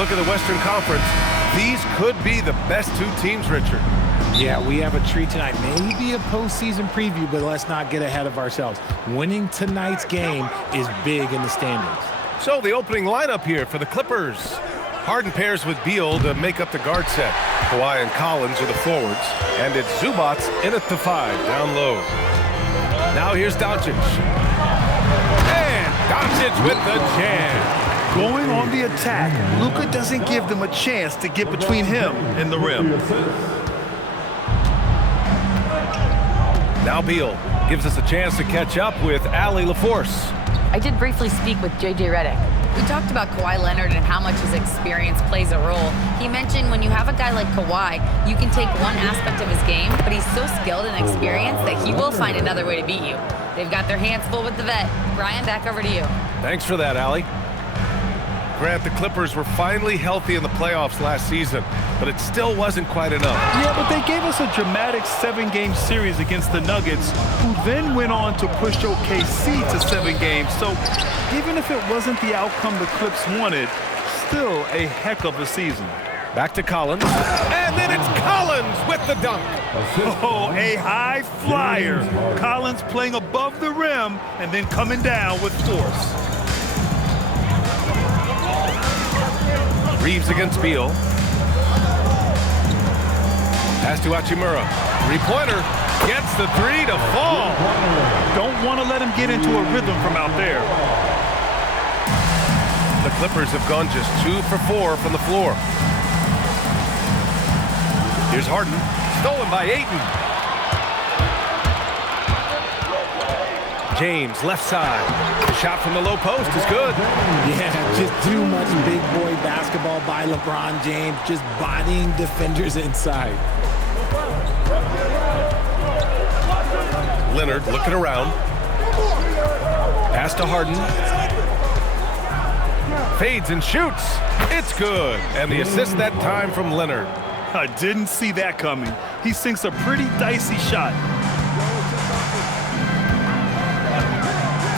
look at the Western Conference, these could be the best two teams, Richard. Yeah, we have a treat tonight. Maybe a postseason preview, but let's not get ahead of ourselves. Winning tonight's game is big in the standings. So the opening lineup here for the Clippers. Harden pairs with Beal to make up the guard set. Kawhi and Collins are the forwards. And it's Zubats in at the 5, down low. Now here's Doncic. And Doncic with the jam. Going on the attack, Luka doesn't give them a chance to get between him and the rim. Now Beal gives us a chance to catch up with Allie LaForce. I did briefly speak with J.J. Redick. We talked about Kawhi Leonard and how much his experience plays a role. He mentioned when you have a guy like Kawhi, you can take one aspect of his game, but he's so skilled and experienced that he will find another way to beat you. They've got their hands full with the vet. Brian, back over to you. Thanks for that, Allie. Grant, the Clippers were finally healthy in the playoffs last season, but it still wasn't quite enough. Yeah, but they gave us a dramatic 7-game series against the Nuggets, who then went on to push OKC to 7 games. So even if it wasn't the outcome the Clips wanted, still a heck of a season. Back to Collins, and then it's Collins with the dunk. Oh, a high flyer. Collins playing above the rim and then coming down with force. Reeves against Beal. Pass to Hachimura. Three-pointer. Gets the 3 to fall. Don't want to let him get into a rhythm from out there. The Clippers have gone just 2 for 4 from the floor. Here's Harden. Stolen by Ayton. James, left side. The shot from the low post is good. Yeah, just too much big boy basketball by LeBron James, just bodying defenders inside. Leonard looking around. Pass to Harden. Fades and shoots. It's good. And the assist that time from Leonard. I didn't see that coming. He sinks a pretty dicey shot.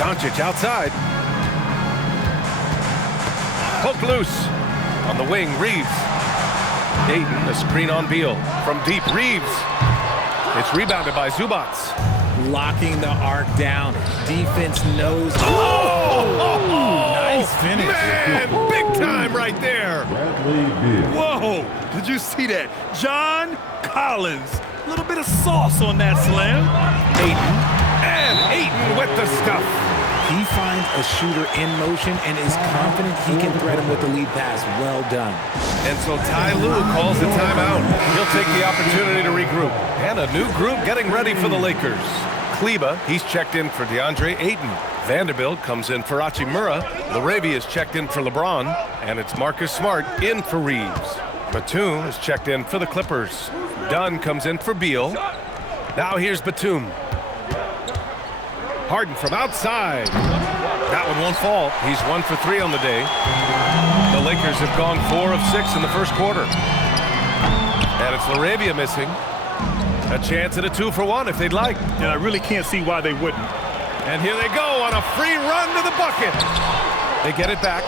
Doncic outside. Poked loose. On the wing, Reeves. Ayton, a screen on Beal. From deep, Reeves. It's rebounded by Zubats. Locking the arc down. Defense knows. Oh! Nice finish. Man, big time right there. Whoa, did you see that? John Collins. A little bit of sauce on that slam. Ayton with the stuff. He finds a shooter in motion and is confident he can thread him with the lead pass. Well done. And so Ty Lue calls the timeout. He'll take the opportunity to regroup. And a new group getting ready for the Lakers. Kleba, he's checked in for DeAndre Ayton. Vanderbilt comes in for Hachimura. Laravia's checked in for LeBron. And it's Marcus Smart in for Reeves. Batum is checked in for the Clippers. Dunn comes in for Beal. Now here's Batum. Harden from outside. That one won't fall. He's 1 for 3 on the day. The Lakers have gone 4 of 6 in the first quarter. And it's Laravia missing. A chance at a 2 for 1 if they'd like. And I really can't see why they wouldn't. And here they go on a free run to the bucket. They get it back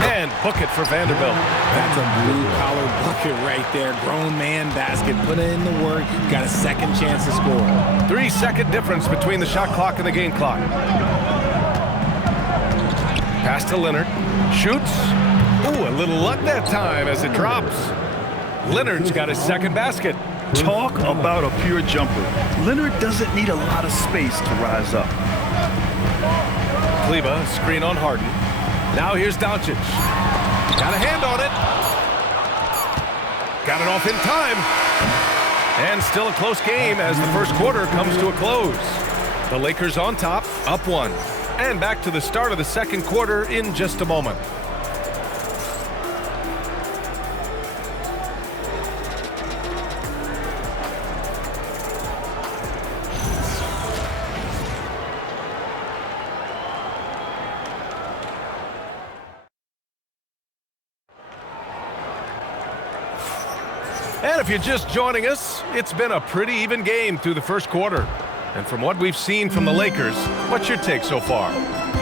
and book it for Vanderbilt. That's a blue-collar bucket right there. Grown man basket. Put in the work. Got a second chance to score. 3-second difference between the shot clock and the game clock. Pass to Leonard. Shoots. Ooh, a little luck that time as it drops. Leonard's got his second basket. Talk about a pure jumper. Leonard doesn't need a lot of space to rise up. Kleba, screen on Harden. Now here's Doncic. Got a hand on it. Got it off in time. And still a close game as the first quarter comes to a close. The Lakers on top, up 1. And back to the start of the second quarter in just a moment. And if you're just joining us, it's been a pretty even game through the first quarter. And from what we've seen from the Lakers, what's your take so far?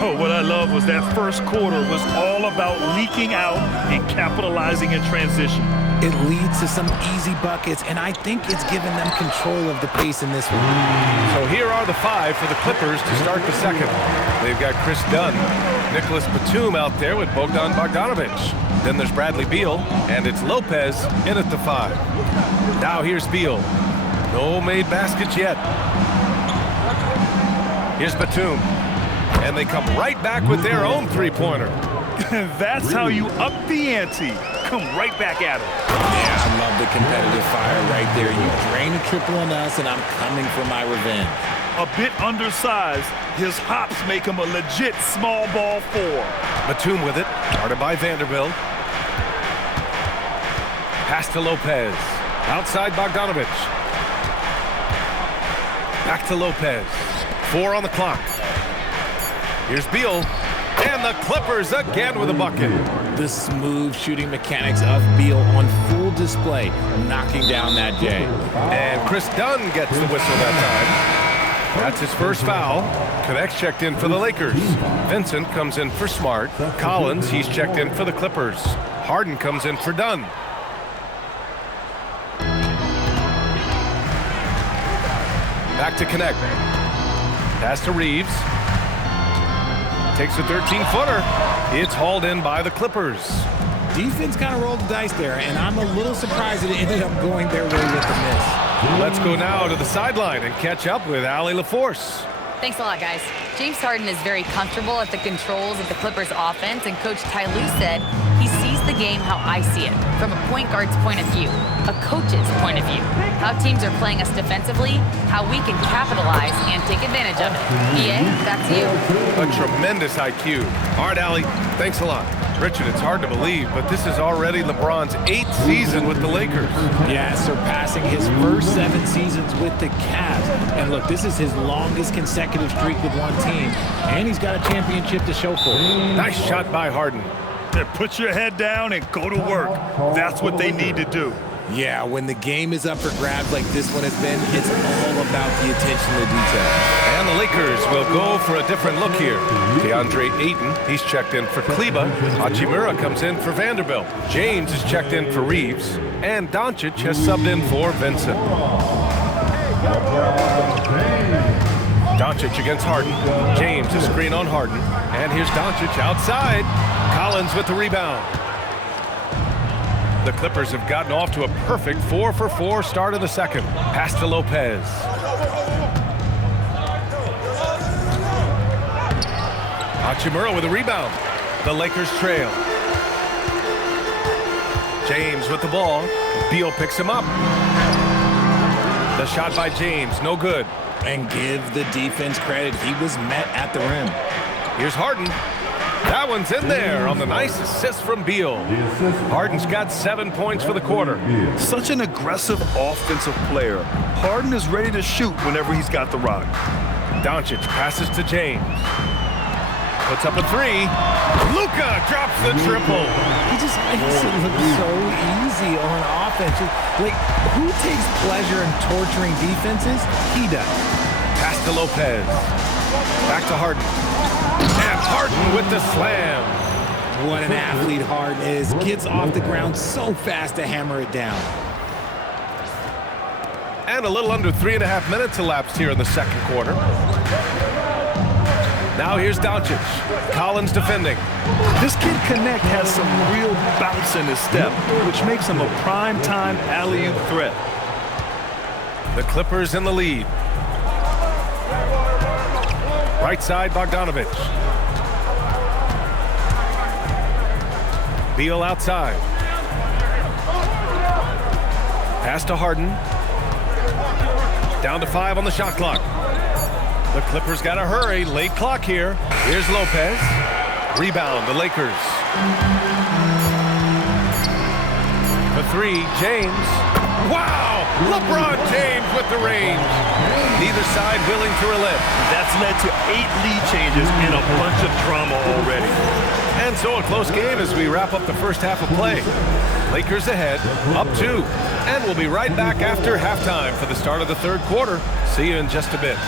Oh, what I love was that first quarter was all about leaking out and capitalizing in transition. It leads to some easy buckets, and I think it's given them control of the pace in this one. So here are the 5 for the Clippers to start the second. They've got Chris Dunn, Nicholas Batum out there with Bogdan Bogdanovic. Then there's Bradley Beal, and it's Lopez in at the 5. Now here's Beal. No made baskets yet. Here's Batum. And they come right back with their own three-pointer. That's how you up the ante. Come right back at it. Yeah, I love the competitive fire right there. You drain a triple on us, and I'm coming for my revenge. A bit undersized, his hops make him a legit small ball 4. Batum with it, guarded by Vanderbilt. Pass to Lopez. Outside Bogdanovic. Back to Lopez. 4 on the clock. Here's Beal. And the Clippers again with a bucket. The smooth shooting mechanics of Beal on full display, knocking down that J. And Chris Dunn gets the whistle that time. That's his first foul. Connects checked in for the Lakers. Vincent comes in for Smart. Collins, he's checked in for the Clippers. Harden comes in for Dunn. Back to Connect. Pass to Reeves. Takes a 13-footer. It's hauled in by the Clippers. Defense kind of rolled the dice there, and I'm a little surprised that it ended up going their way with the miss. Let's go now to the sideline and catch up with Allie LaForce. Thanks a lot, guys. James Harden is very comfortable at the controls of the Clippers offense, and Coach Ty Lue said he sees the game how I see it, from a point guard's point of view, a coach's point of view, how teams are playing us defensively, how we can capitalize and take advantage of it. EA, that's you. A tremendous IQ. All right, Allie, thanks a lot. Richard, it's hard to believe, but this is already LeBron's 8th season with the Lakers. Yeah, surpassing his first 7 seasons with the Cavs. And look, this is his longest consecutive streak with one team, and he's got a championship to show for it. Nice shot by Harden. Put your head down and go to work. That's what they need to do. Yeah, when the game is up for grabs like this one has been, it's all about the attention to detail. And the Lakers will go for a different look here. DeAndre Ayton, he's checked in for Kleba. Hachimura comes in for Vanderbilt. James is checked in for Reeves. And Doncic has subbed in for Vincent. Doncic against Harden. James, a screen on Harden. And here's Doncic outside. Collins with the rebound. The Clippers have gotten off to a perfect 4-for-4 start of the second. Pass to Lopez. Hachimura with a rebound. The Lakers trail. James with the ball. Beal picks him up. The shot by James, no good. And give the defense credit. He was met at the rim. Here's Harden. That one's in there on the nice assist from Beal. Harden's got 7 points for the quarter. Such an aggressive offensive player. Harden is ready to shoot whenever he's got the rock. Doncic passes to James. Puts up a 3. Luka drops the triple. He just makes it look so easy on offense. Like, who takes pleasure in torturing defenses? He does. Pass to Lopez. Back to Harden. And Harden with the slam. What an athlete Harden is. Gets off the ground so fast to hammer it down. And a little under 3.5 minutes elapsed here in the second quarter. Now here's Doncic. Collins defending. This kid Connect has some real bounce in his step, which makes him a prime-time alley-oop threat. The Clippers in the lead. Right side, Bogdanovic. Beal outside. Pass to Harden. Down to 5 on the shot clock. The Clippers got to hurry. Late clock here. Here's Lopez. Rebound, the Lakers. For 3, James. Wow! LeBron James with the range. Neither side willing to relent. That's led to 8 lead changes and a bunch of drama already. And so a close game as we wrap up the first half of play. Lakers ahead, up 2. And we'll be right back after halftime for the start of the third quarter. See you in just a bit.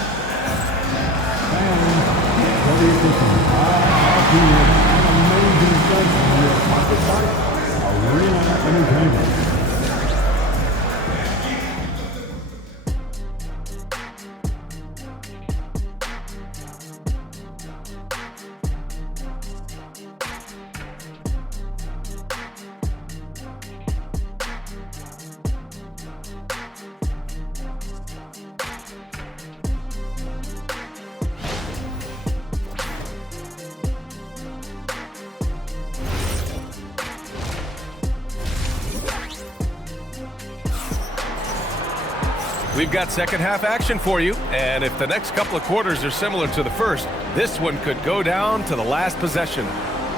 We've got second half action for you, and if the next couple of quarters are similar to the first, this one could go down to the last possession.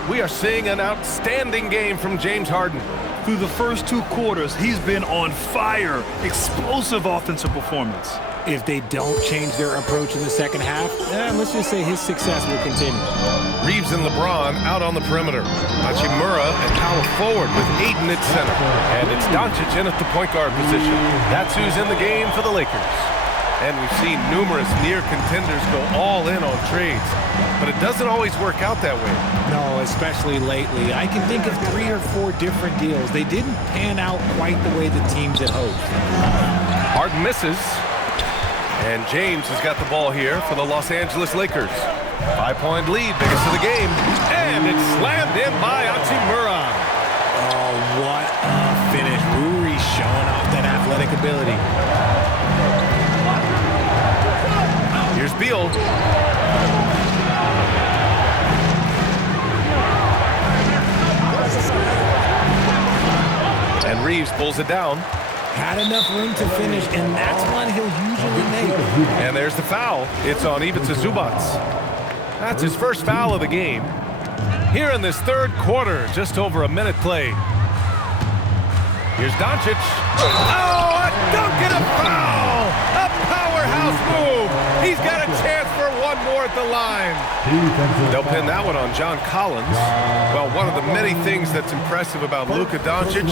We are seeing an outstanding game from James Harden. Through the first 2 quarters, he's been on fire. Explosive offensive performance. If they don't change their approach in the second half, let's just say his success will continue. Reeves and LeBron out on the perimeter. Hachimura and power forward with Ayton at center. And it's Doncic in at the point guard position. That's who's in the game for the Lakers. And we've seen numerous near contenders go all in on trades. But it doesn't always work out that way. No, especially lately. I can think of 3 or 4 different deals. They didn't pan out quite the way the teams had hoped. Harden misses. And James has got the ball here for the Los Angeles Lakers. 5-point lead, biggest of the game. And it's slammed in by Hachimura. Oh, what a finish. Uri showing off that athletic ability. Here's Beal. And Reeves pulls it down. Had enough room to finish, and that's one he'll usually make. And there's the foul. It's on Ivica Zubac. That's his first foul of the game. Here in this third quarter, just over a minute played. Here's Doncic. Oh, a dunk and a foul! A powerhouse move! He's got a chance for one more at the line. They'll pin that one on John Collins. Well, one of the many things that's impressive about Luka Doncic,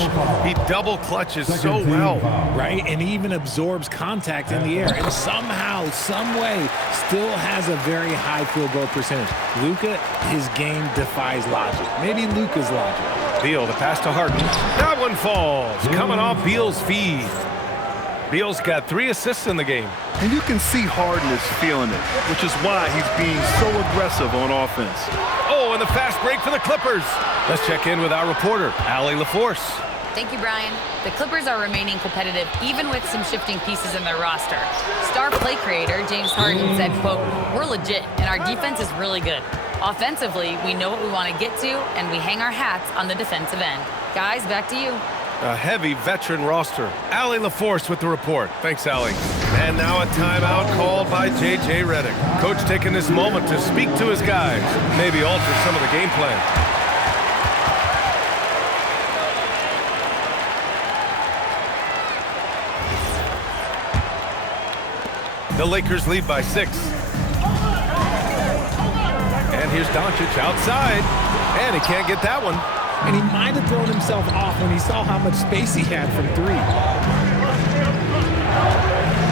he double clutches so well. Right, and he even absorbs contact in the air, and somehow, some way, still has a very high field goal percentage. Luka, his game defies logic. Maybe Luka's logic. Beal, the pass to Harden. That one falls, coming off Beal's feed. Beal's got 3 assists in the game. And you can see Harden is feeling it, which is why he's being so aggressive on offense. Oh, and the fast break for the Clippers. Let's check in with our reporter, Allie LaForce. Thank you, Brian. The Clippers are remaining competitive even with some shifting pieces in their roster. Star play creator James Harden said, quote, "We're legit and our defense is really good. Offensively, we know what we want to get to and we hang our hats on the defensive end." Guys, back to you. A heavy veteran roster. Allie LaForce with the report. Thanks, Allie. And now a timeout called by J.J. Redick. Coach taking this moment to speak to his guys, maybe alter some of the game plan. The Lakers lead by 6. And here's Doncic outside. And he can't get that one. And he might have thrown himself off when he saw how much space he had from 3.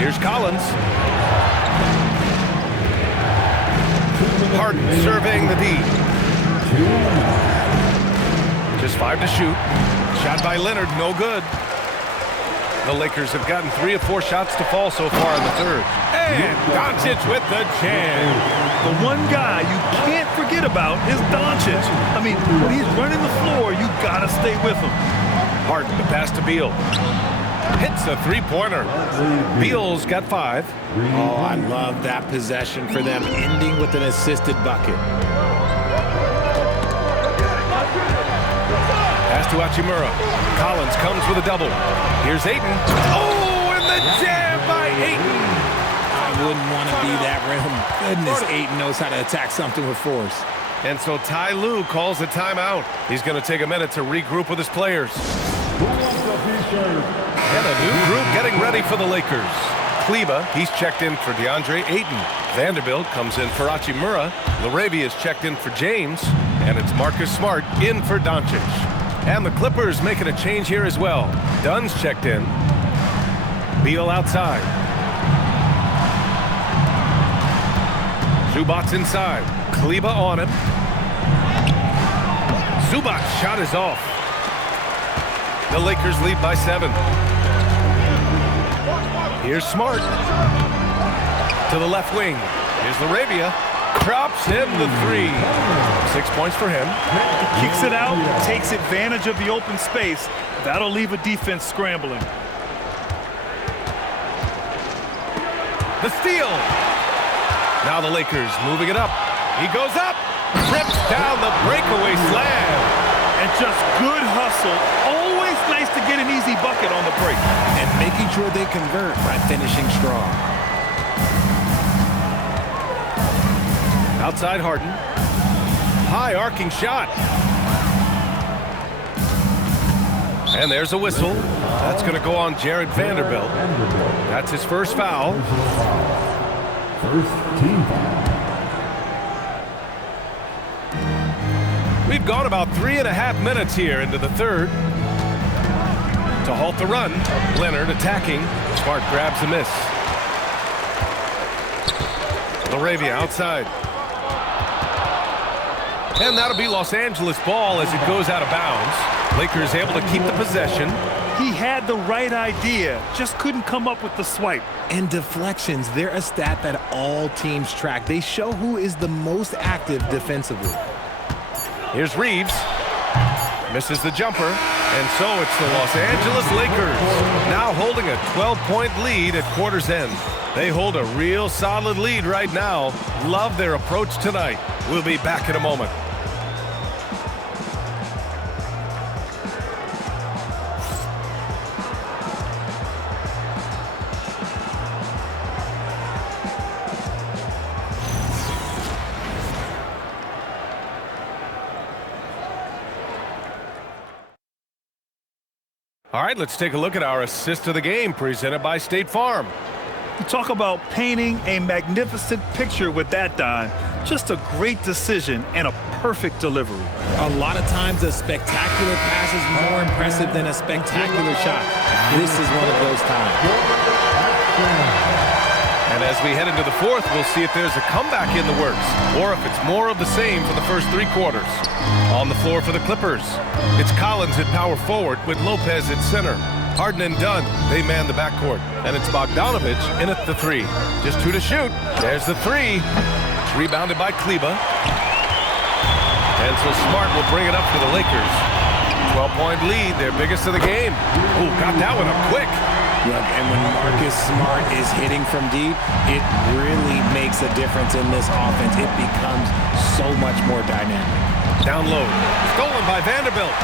Here's Collins. Harden surveying the D. Just 5 to shoot. Shot by Leonard, no good. The Lakers have gotten 3 of 4 shots to fall so far in the third. And Doncic with the jam. The one guy you can't forget about is Doncic. I mean, when he's running the floor, you gotta stay with him. Harden, the pass to Beal. Hits a 3-pointer. Beal's got 5. Oh, I love that possession for them, ending with an assisted bucket. Pass to Hachimura. Collins comes with a double. Here's Ayton. Oh, and the jam by Ayton. I wouldn't want to be that rim. Goodness, Ayton knows how to attack something with force. And so Ty Lue calls a timeout. He's going to take a minute to regroup with his players. And a new group getting ready for the Lakers. Kleba, he's checked in for DeAndre Ayton. Vanderbilt comes in for Hachimura. Laravia is checked in for James. And it's Marcus Smart in for Doncic. And the Clippers making a change here as well. Dunn's checked in. Beal outside. Zubac inside. Kleber on him. Zubac's shot is off. The Lakers lead by 7. Here's Smart. To the left wing. Here's Laravia. Drops in the 3. 6 points for him. Kicks it out, takes advantage of the open space. That'll leave a defense scrambling. The steal. Now the Lakers moving it up. He goes up. Rips down the breakaway slam. And just good hustle. Always nice to get an easy bucket on the break. And making sure they convert by finishing strong. Outside Harden. High arcing shot. And there's a whistle. That's going to go on Jared Vanderbilt. That's his first foul. First team foul. We've gone about 3.5 minutes here into the third. To halt the run, Leonard attacking. Smart grabs a miss. Laravia outside. And that'll be Los Angeles ball as it goes out of bounds. Lakers able to keep the possession. He had the right idea, just couldn't come up with the swipe. And deflections, they're a stat that all teams track. They show who is the most active defensively. Here's Reeves. Misses the jumper. And so it's the Los Angeles Lakers now holding a 12-point lead at quarter's end. They hold a real solid lead right now. Love their approach tonight. We'll be back in a moment. All right, let's take a look at our assist of the game presented by State Farm. You talk about painting a magnificent picture with that dime. Just a great decision and a perfect delivery. A lot of times a spectacular pass is more impressive than a spectacular shot. This is one of those times. And as we head into the fourth, we'll see if there's a comeback in the works or if it's more of the same for the first 3 quarters. On the floor for the Clippers, it's Collins at power forward with Lopez at center. Harden and Dunn, they man the backcourt. And it's Bogdanovich in at the 3. Just 2 to shoot. There's the 3. It's rebounded by Kleber. And so Smart will bring it up for the Lakers. 12-point lead, their biggest of the game. Ooh, got that one up quick. Look, and when Marcus Smart is hitting from deep, it really makes a difference in this offense. It becomes so much more dynamic. Down low. Stolen by Vanderbilt.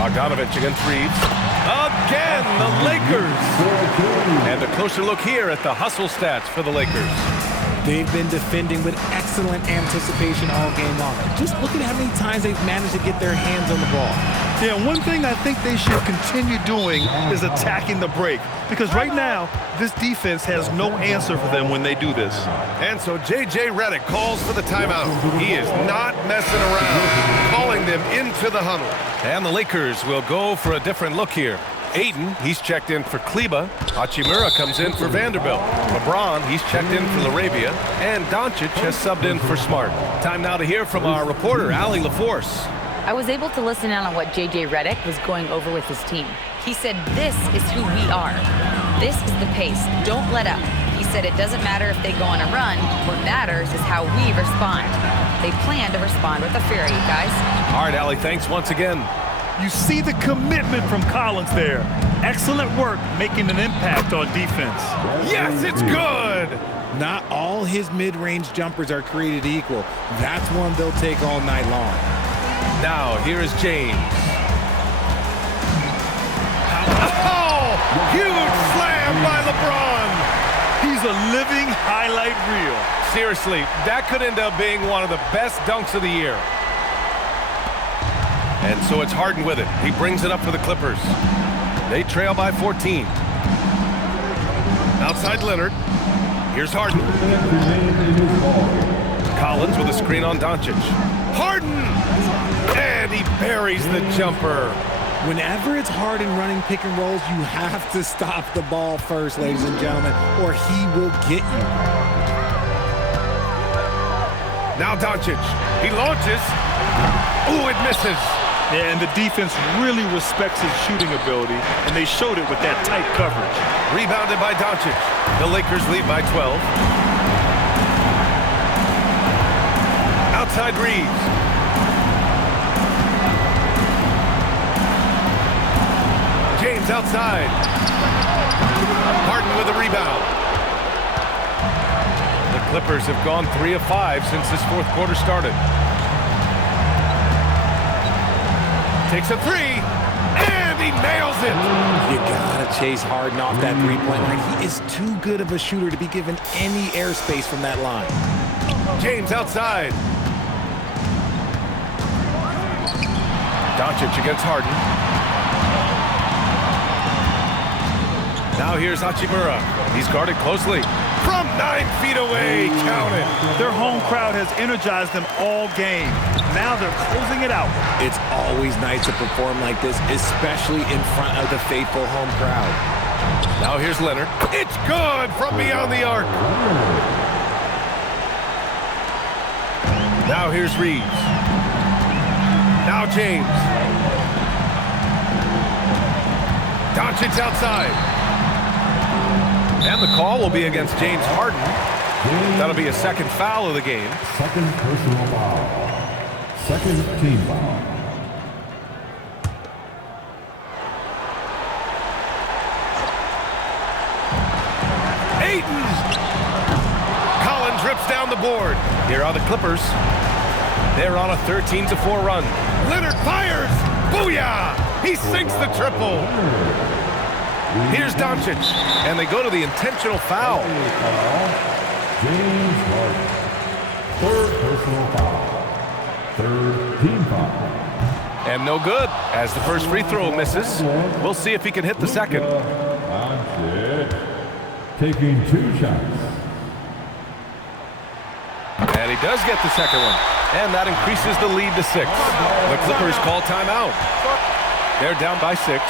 Bogdanovich against Reeves. Again, the Lakers. And a closer look here at the hustle stats for the Lakers. They've been defending with excellent anticipation all game long. Just look at how many times they've managed to get their hands on the ball. Yeah, one thing I think they should continue doing is attacking the break. Because right now, this defense has no answer for them when they do this. And so J.J. Redick calls for the timeout. He is not messing around, calling them into the huddle. And the Lakers will go for a different look here. Aiden, he's checked in for Kleber. Hachimura comes in for Vanderbilt. LeBron, he's checked in for Laravia. And Doncic has subbed in for Smart. Time now to hear from our reporter, Allie LaForce. I was able to listen in on what J.J. Redick was going over with his team. He said, this is who we are. This is the pace. Don't let up. He said it doesn't matter if they go on a run. What matters is how we respond. They plan to respond with a fury, guys. All right, Allie, thanks once again. You see the commitment from Collins there. Excellent work making an impact on defense. Yes, it's good! Not all his mid-range jumpers are created equal. That's one they'll take all night long. Now, here is James. Oh! Huge slam by LeBron! He's a living highlight reel. Seriously, that could end up being one of the best dunks of the year. And so it's Harden with it. He brings it up for the Clippers. They trail by 14. Outside Leonard. Here's Harden. Collins with a screen on Doncic. Harden! And he buries the jumper. Whenever it's Harden running pick and rolls, you have to stop the ball first, ladies and gentlemen, or he will get you. Now Doncic. He launches. Ooh, it misses. Yeah, and the defense really respects his shooting ability, and they showed it with that tight coverage. Rebounded by Doncic. The Lakers lead by 12. Outside Reeves. James outside. Harden with a rebound. The Clippers have gone 3 of 5 since this fourth quarter started. Takes a three, and he nails it. You gotta chase Harden off that three-point line. He is too good of a shooter to be given any airspace from that line. James outside. Doncic against Harden. Now here's Hachimura. He's guarded closely. From 9 feet away, count it. Their home crowd has energized them all game. Now they're closing it out. It's always nice to perform like this, especially in front of the faithful home crowd. Now here's Leonard. It's good from beyond the arc. Now here's Reeves. Now James. Doncic outside. And the call will be against James Harden. That'll be a second foul of the game. Second personal foul. Second team foul. Ayton! Collins rips down the board. Here are the Clippers. They're on a 13-4 run. Leonard fires! Booyah! He sinks the triple. Here's Doncic, and they go to the intentional foul. James Harden. Third personal foul. Third team foul. And no good, as the first free throw misses. We'll see if he can hit the second. Doncic taking 2 shots. And he does get the second one. And that increases the lead to 6. The Clippers call timeout. They're down by 6.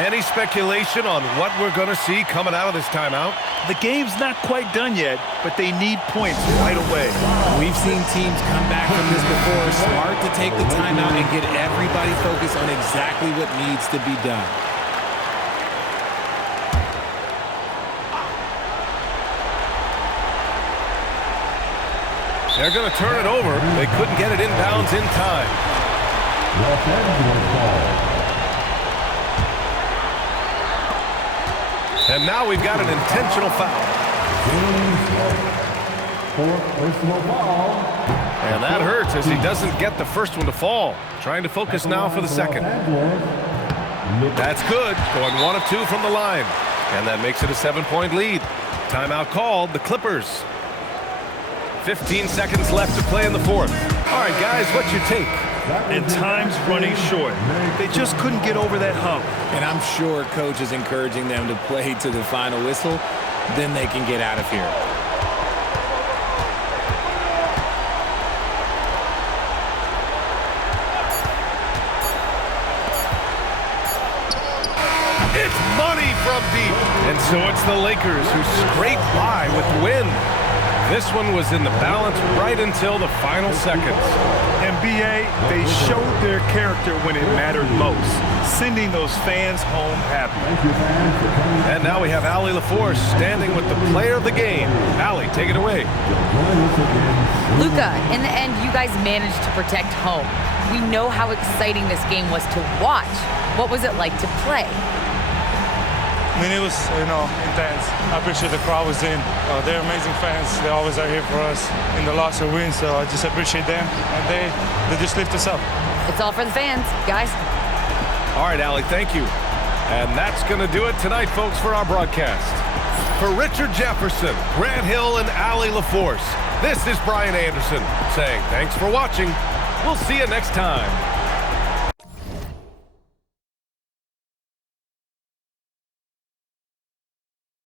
Any speculation on what we're going to see coming out of this timeout? The game's not quite done yet, but they need points right away. We've seen teams come back from this before. Smart to take the timeout and get everybody focused on exactly what needs to be done. They're going to turn it over. They couldn't get it inbounds in time. Los Angeles ball. And now we've got an intentional foul. Fourth personal foul. And that hurts as he doesn't get the first one to fall. Trying to focus now for the second. That's good. Going 1 of 2 from the line. And that makes it a 7-point lead. Timeout called. The Clippers. 15 seconds left to play in the fourth. All right, guys, what's your take? And time's running short. They just couldn't get over that hump. And I'm sure coach is encouraging them to play to the final whistle. Then they can get out of here. It's money from deep. And so it's the Lakers who scrape by with the win. This one was in the balance right until the final seconds. And BA, they showed their character when it mattered most, sending those fans home happy. And now we have Allie LaForce standing with the player of the game. Allie, take it away. Luka, in the end, you guys managed to protect home. We know how exciting this game was to watch. What was it like to play? I mean, it was, intense. I appreciate the crowd was in. They're amazing fans. They always are here for us in the loss or win, so I just appreciate them. And they just lift us up. It's all for the fans, guys. All right, Allie, thank you. And that's going to do it tonight, folks, for our broadcast. For Richard Jefferson, Grant Hill, and Allie LaForce, this is Brian Anderson saying thanks for watching. We'll see you next time.